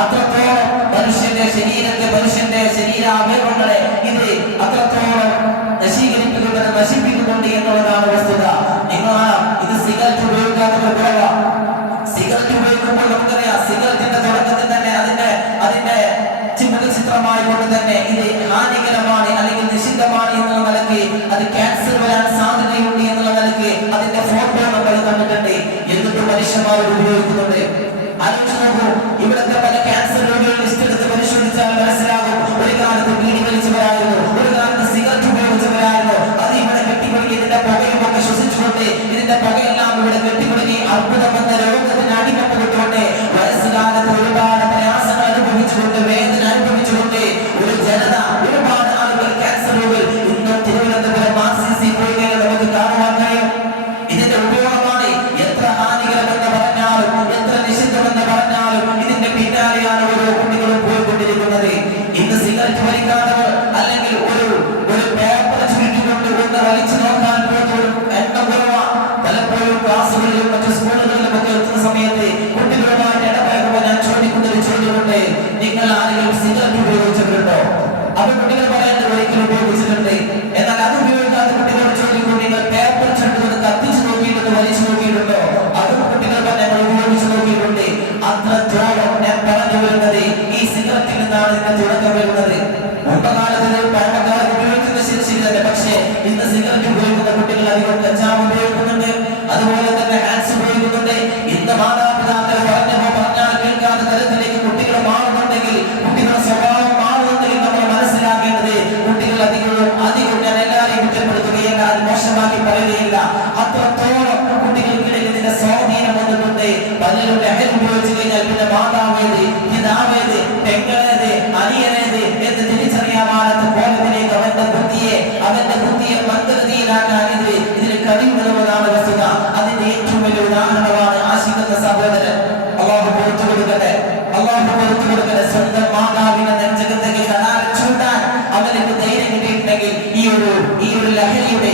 അത്രത്തോളം മനുഷ്യന്റെ ശരീരത്തെ, മനുഷ്യന്റെ ശരീരാവയവങ്ങളെ ഇത് അത്രത്തോളം നശിപ്പിക്കുന്നുണ്ട് എന്നുള്ളതാണ് വസ്തുത. നിങ്ങൾ ഇത് സിഗരറ്റ് ഉപയോഗിക്കാത്തവർ കുറവാണ്. സിഗരറ്റ് ഉപയോഗിക്കുമ്പോൾ നമുക്കറിയാം, സിഗരറ്റിന്റെ തുടക്കത്തിൽ തന്നെ അതിന്റെ ചിത്രമായി കൊണ്ട് തന്നെ ഇത് ഹാനികരമാണ് അല്ലെങ്കിൽ നിഷിദ്ധമാണ് എന്നുള്ള നിലയ്ക്ക്, അത് ക്യാൻസർ വരാൻ സാധ്യതയുണ്ട് എന്നുള്ള നിലയ്ക്ക് അതിന്റെ ഫോട്ടോ നമ്മൾ കണ്ടിട്ടുണ്ട്. എന്നിട്ട് മനുഷ്യന്മാർ ഉപയോഗിക്കുന്നുണ്ട്. ആലോചിച്ച് നോക്കൂ, ഇവിടുത്തെ പല ക്യാൻസർ രോഗികൾ ലിസ്റ്റ് എടുത്ത് പരിശോധിച്ചാൽ മനസ്സിലാകും, ഒരു കാലത്ത് ബീഡി വലിച്ചവരായിരുന്നു, ഒരു കാലത്ത് സിഗരറ്റ് ഉപയോഗിച്ചവരായിരുന്നു. അത് ഇവിടെ കെട്ടിപ്പിടിക്കുക, ഇതിന്റെ പുകയുമൊക്കെ ശ്വസിച്ചുകൊണ്ട്, ഇതിന്റെ പുകയെല്ലാം ഇവിടെ കെട്ടിപ്പിടിക്കുക, അർബുദം എന്ന രോഗത്തിന് അടിമപ്പെട്ടുകൊണ്ട് വയസ്സുകാലത്ത് ഒരുപാട് പ്രയാസങ്ങൾ അനുഭവിച്ചുകൊണ്ട്, വേദന അനുഭവിച്ചുകൊണ്ട് ഒരു ജനത, ഒരുപാട് ആളുകൾ ക്യാൻസർ രോഗികൾ ഇന്നും തിരുവനന്തപുരം RCC പോയി നമുക്ക് കാണുവാൻ കഴിയും. ഇതിന്റെ ഉപയോഗമാണ് എത്ര ഹാനികരമെന്ന് പറഞ്ഞാലും, എത്ര നിഷിദ്ധമെന്ന് പറഞ്ഞാലും ഇതിന്റെ പിന്നാലെയാണ് ഓരോ കുട്ടികളും പോയിക്കൊണ്ടിരിക്കുന്നത്. ഇന്ന് സിഗരറ്റ് വലിക്കാത്തവർ അല്ലെങ്കിൽ ഒരു പേപ്പർ ചുരുട്ടിക്കൊണ്ട് ഒന്ന് വലിച്ചു നോക്കാൻ പോലും എണ്ണം കുറവാണ്. പലപ്പോഴും ക്ലാസ്സുകളിലും മറ്റു സ്കൂളുകളിലും ഒക്കെ എത്തുന്ന സമയത്ത് കുട്ടികളുമായിട്ട് ഇടപഴകുമ്പോൾ ഞാൻ ചോദിക്കുന്നൊരു ചോദ്യമുണ്ട്, നിങ്ങൾ ആരെങ്കിലും സിഗരറ്റ് ഉപയോഗിച്ചിട്ടുണ്ടോ? അപ്പോൾ കുട്ടികൾ പറയാണ്ട് ഒരിക്കലും ഉപയോഗിച്ചിട്ടുണ്ട്. എന്നാൽ അത് ഉപയോഗിക്കാത്ത കുട്ടികളോട് ചോദിക്കും, നിങ്ങൾ പേപ്പർ ചുരുട്ടുന്നത് കത്തിച്ചു നോക്കിയിട്ടുണ്ട്, വലിച്ചു നോക്കിയിട്ടുണ്ടോ? അതും കുട്ടികൾ ഞങ്ങൾ ഉപയോഗിച്ച് നോക്കിയിട്ടുണ്ട്. അത്രത്തോളം ഞാൻ പറഞ്ഞു വരുന്നത് ഈ സിഗരറ്റിൽ നിന്നാണ് ഇതിന്റെ തുടക്കം വരുന്നത്. മുമ്പകാലത്ത് പഴമക്കാലത്ത് ഉപയോഗിക്കുന്നത് ശരി തന്നെ, പക്ഷേ ഇന്ന് സിഗരറ്റ് ഉപയോഗിക്കുന്ന കുട്ടികൾ അധികം കഞ്ചാവ് ഉപയോഗിക്കുന്നുണ്ട്, അതുപോലെ തന്നെ ഹാൻസ് ഉപയോഗിക്കുന്നുണ്ട്. ഇന്ന് മാതാപിതാക്കൾ പറഞ്ഞാൽ കേൾക്കാത്ത തരത്തിലേക്ക് കുട്ടികൾ മാറുന്നുണ്ടെങ്കിൽ, കുട്ടികളുടെ സ്വഭാവം മാറുന്നുണ്ടെങ്കിൽ നമ്മൾ മനസ്സിലാക്കേണ്ടത് കുട്ടികൾ അധികം ഞാൻ എല്ലാവരെയും കുറ്റപ്പെടുത്തുകയില്ല, അത് മോശമാക്കി പറയുകയില്ല. അത്രത്തോളം കുട്ടികൾക്കിടയിൽ ഇതിന്റെ സ്വാധീനം വന്നിട്ടുണ്ട്. പലരും ലഹരി ഉപയോഗിച്ചു കഴിഞ്ഞാൽ പിന്നെ മാതാവേത്, പിതാവേത്, പെങ്ങളേത്, അനിയനേത് എന്ന് തിരിച്ചറിയാമാനത്ത് കോലത്തിലേക്ക് അവന്റെ ബുദ്ധിയെ മന്ദഗതിയിലാക്കാൻ ഇതിന് കഴിവുള്ളതാണ് വസ്തുത. അതിന്റെ ഏറ്റവും വലിയ ഉദാഹരണമാണ് ആശിക്കുന്ന സഹോദരൻ. അള്ളാഹു പുറത്തു കൊടുക്കട്ടെ, അള്ളാഹു പുറത്തു കൊടുക്കട്ടെ. സ്വന്തം മാതാവിനെ നെഞ്ചകത്തേക്ക് കടാരം ചൂണ്ടാൻ അവനക്ക് ധൈര്യം കിട്ടിയിട്ടുണ്ടെങ്കിൽ ഈ ഒരു ലഹരിയുടെ